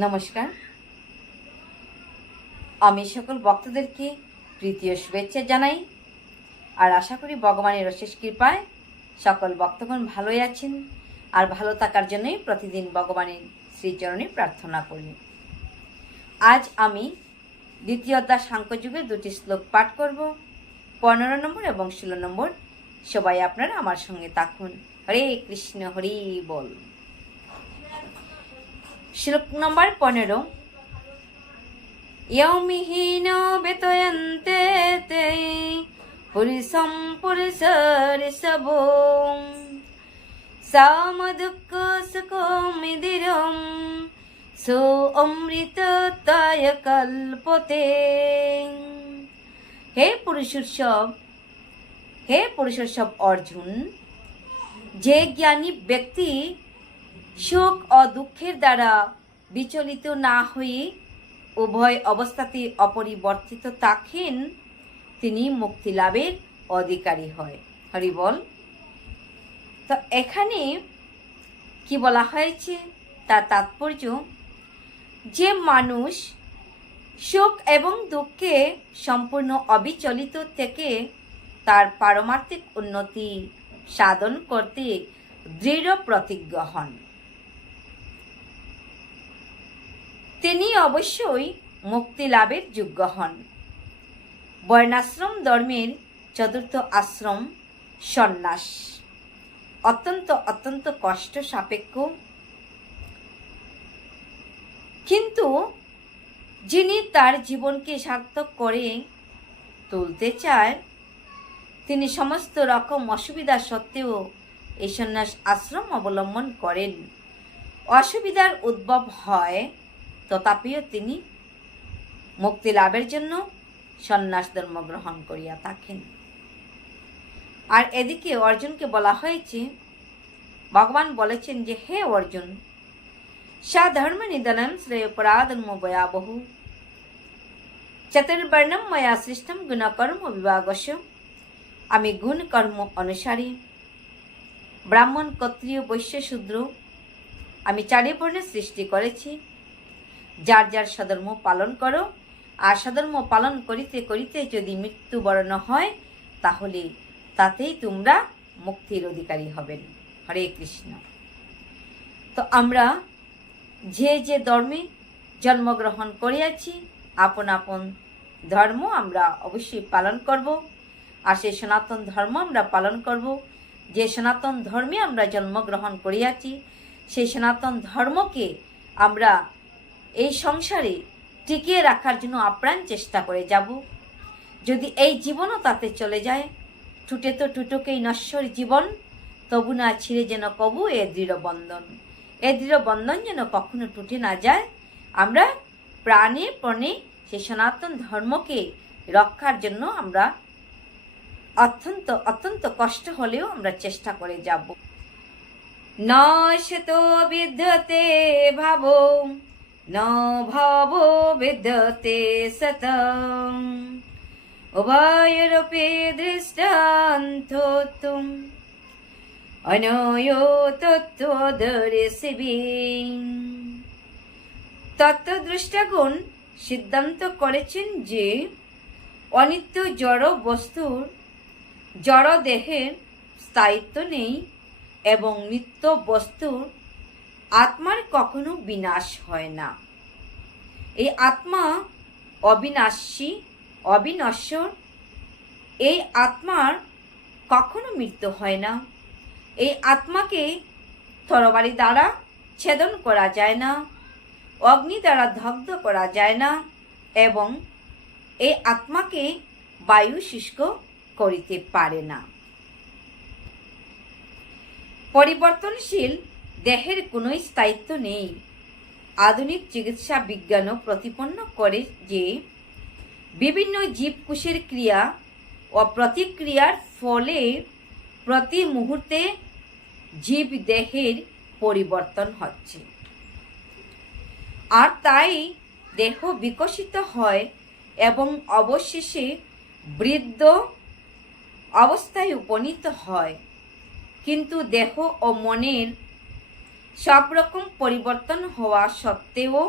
নমস্কার। আমি সকল ভক্তদেরকে প্রীতি ও শুভেচ্ছা জানাই। আর আশা করি ভগবানের অশেষ কৃপায় সকল ভক্তগণ ভালোই আছেন, আর ভালো থাকার জন্যই প্রতিদিন ভগবানের শ্রীচরণে প্রার্থনা করি। আজ আমি দ্বিতীয় অধ্যায় সাংখ্যযুগের দুটি শ্লোক পাঠ করব, 15 নম্বর এবং 16 নম্বর। সবাই আপনারা আমার সঙ্গে থাকুন। হরে কৃষ্ণ, হরি বল। শ্লোক নম্বর 15। यौमिहीन बेतयन्ते ते पुरुषं पुरुषऋषभो सामदुःखसुखमिदिरं सो অমৃততায় কল্পতে। হে পুরুষোৎসব অর্জুন, যে জ্ঞানী ব্যক্তি সুখ ও দুঃখের দ্বারা বিচলিত না হয়ে উভয় অবস্থাতে অপরিবর্তিত থাকেন, তিনি মুক্তি লাভের অধিকারী হয়। হরি বল। তো এখানে কি বলা হয়েছে তার তাৎপর্য, যে মানুষ সুখ এবং দুঃখে সম্পূর্ণ অবিচলিত থেকে তার পারমার্থিক উন্নতি সাধন করতে দৃঢ় প্রতিজ্ঞ হন, তিনি অবশ্যই মুক্তি লাভের যোগ্য হন। বর্ণাশ্রম ধর্মের চতুর্থ আশ্রম সন্ন্যাস অত্যন্ত কষ্ট সাপেক্ষ, কিন্তু যিনি তার জীবনকে সার্থক করে তুলতে চায়, তিনি সমস্ত রকম অসুবিধা সত্ত্বেও এই সন্ন্যাস আশ্রম অবলম্বন করেন। অসুবিধার উদ্ভব হয়, তথাপিও তিনি মুক্তি লাভের জন্য সন্ন্যাস ধর্ম গ্রহণ করিয়া থাকেন। আর এদিকে অর্জুনকে বলা হয়েছে, ভগবান বলেছেন যে হে অর্জুন, স্বধর্ম নিধনম শ্রেয় পরাধর্ম ভয়াবহু চতুর্বর্ণম ময়া সৃষ্টম গুণকর্ম বিভাগস্য। আমি গুণ কর্ম অনুসারী ব্রাহ্মণ, ক্ষত্রিয়, বৈশ্য, শূদ্র আমি 4 বর্ণের সৃষ্টি করেছি। যার যার স্বধর্ম পালন করো, আর স্বধর্ম পালন করিতে করিতে যদি মৃত্যুবরণ হয়, তাহলে তাতেই তোমরা মুক্তির অধিকারী হবেন। হরে কৃষ্ণ। তো আমরা যে যে ধর্মে জন্মগ্রহণ করিয়াছি, আপন আপন ধর্ম আমরা অবশ্যই পালন করব, আর সেই সনাতন ধর্ম আমরা পালন করব। যে সনাতন ধর্মে আমরা জন্মগ্রহণ করিয়াছি, সেই সনাতন ধর্মকে আমরা এই সংসারে টিকিয়ে রাখার জন্য আপ্রাণ চেষ্টা করে যাব। যদি এই জীবনও তাতে চলে যায়, টুটে তো টুটুকেই নশ্বর জীবন, তবু না ছিঁড়ে যেন কবু এ দৃঢ় বন্ধন। এ দৃঢ় বন্ধন যেন কখনো টুটে না যায়। আমরা প্রাণে প্রাণে সেই সনাতন ধর্মকে রক্ষার জন্য আমরা অত্যন্ত কষ্ট হলেও আমরা চেষ্টা করে যাব। ন শতো বিদ্যতে ভাবো ন ভাবো বিদ্যতে সতম উভয়রূপে দৃষ্টান্তোত্তম অনয় তত্ত্বদর্শিবি। তত্ত্বদ্রষ্টাগণ সিদ্ধান্ত করেছেন যে অনিত্য জড় বস্তুর, জড় দেহের স্থায়িত্ব নেই, এবং নিত্য বস্তুর আত্মার কখনো বিনাশ হয় না। এই আত্মা অবিনাশী, অবিনশ্বর। এই আত্মার কখনো মৃত্যু হয় না। এই আত্মাকে তরবারি দ্বারা ছেদন করা যায় না, অগ্নি দ্বারা দগ্ধ করা যায় না, এবং এই আত্মাকে বায়ু শুষ্ক করিতে পারে না। পরিবর্তনশীল দেহের কোনো স্থায়িত্ব নেই। আধুনিক চিকিৎসা বিজ্ঞানও প্রতিপন্ন করে যে বিভিন্ন জীবকোষের ক্রিয়া ও প্রতিক্রিয়ার ফলে প্রতি মুহূর্তে জীব দেহের পরিবর্তন হচ্ছে, আর তাই দেহ বিকশিত হয় এবং অবশেষে বৃদ্ধ অবস্থায় উপনীত হয়। কিন্তু দেহ ও মনের সব রকম পরিবর্তন হওয়া সত্ত্বেও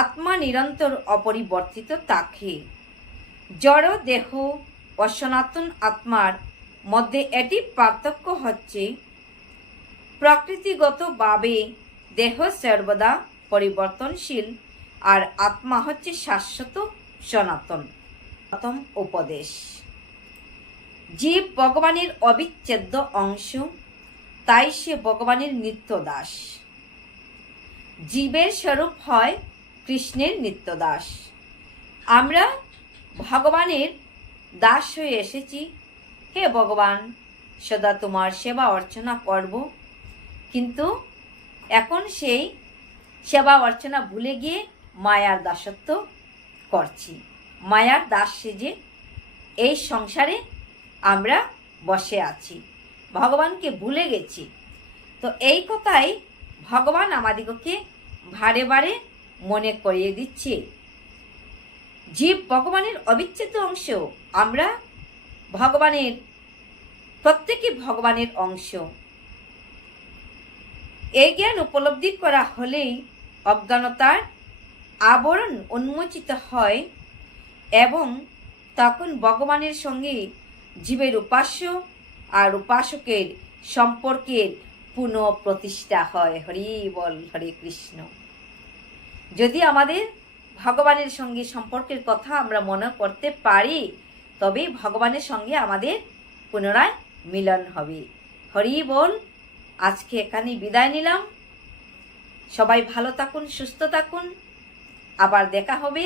আত্মা নিরন্তর অপরিবর্তিত থাকে। জড় দেহ ও সনাতন আত্মার মধ্যে এটি পার্থক্য হচ্ছে প্রকৃতিগতভাবে দেহ সর্বদা পরিবর্তনশীল আর আত্মা হচ্ছে শাশ্বত সনাতন। প্রথম উপদেশ, জীব ভগবানের অবিচ্ছেদ্য অংশ, তাই সে ভগবানের নিত্য দাস। জীবের স্বরূপ হয় কৃষ্ণের নিত্য দাস। আমরা ভগবানের দাস হয়ে এসেছি। হে ভগবান, সদা তোমার সেবা অর্চনা করব, কিন্তু এখন সেই সেবা অর্চনা ভুলে গিয়ে মায়ার দাসত্ব করছি। মায়ার দাস সেজে এই সংসারে আমরা বসে আছি, ভগবানকে ভুলে গেছি। তো এই কথাই ভগবান আমাদিগকে বারে বারে মনে করিয়ে দিচ্ছে। জীব ভগবানের অবিচ্ছেদ্য অংশ, আমরা ভগবানের, প্রত্যেকে ভগবানের অংশ। এই জ্ঞান উপলব্ধি করা হলেই অজ্ঞানতার আবরণ উন্মোচিত হয় এবং তখন ভগবানের সঙ্গে জীবের উপাস্য আর উপাসকের সম্পর্কের পুনঃ প্রতিষ্ঠা হয়। হরি বল, হরে কৃষ্ণ। যদি আমাদের ভগবানের সঙ্গে সম্পর্কের কথা আমরা মনে করতে পারি, তবেই ভগবানের সঙ্গে আমাদের পুনরায় মিলন হবে। হরি বল। আজকে এখানেই বিদায় নিলাম। সবাই ভালো থাকুন, সুস্থ থাকুন। আবার দেখা হবে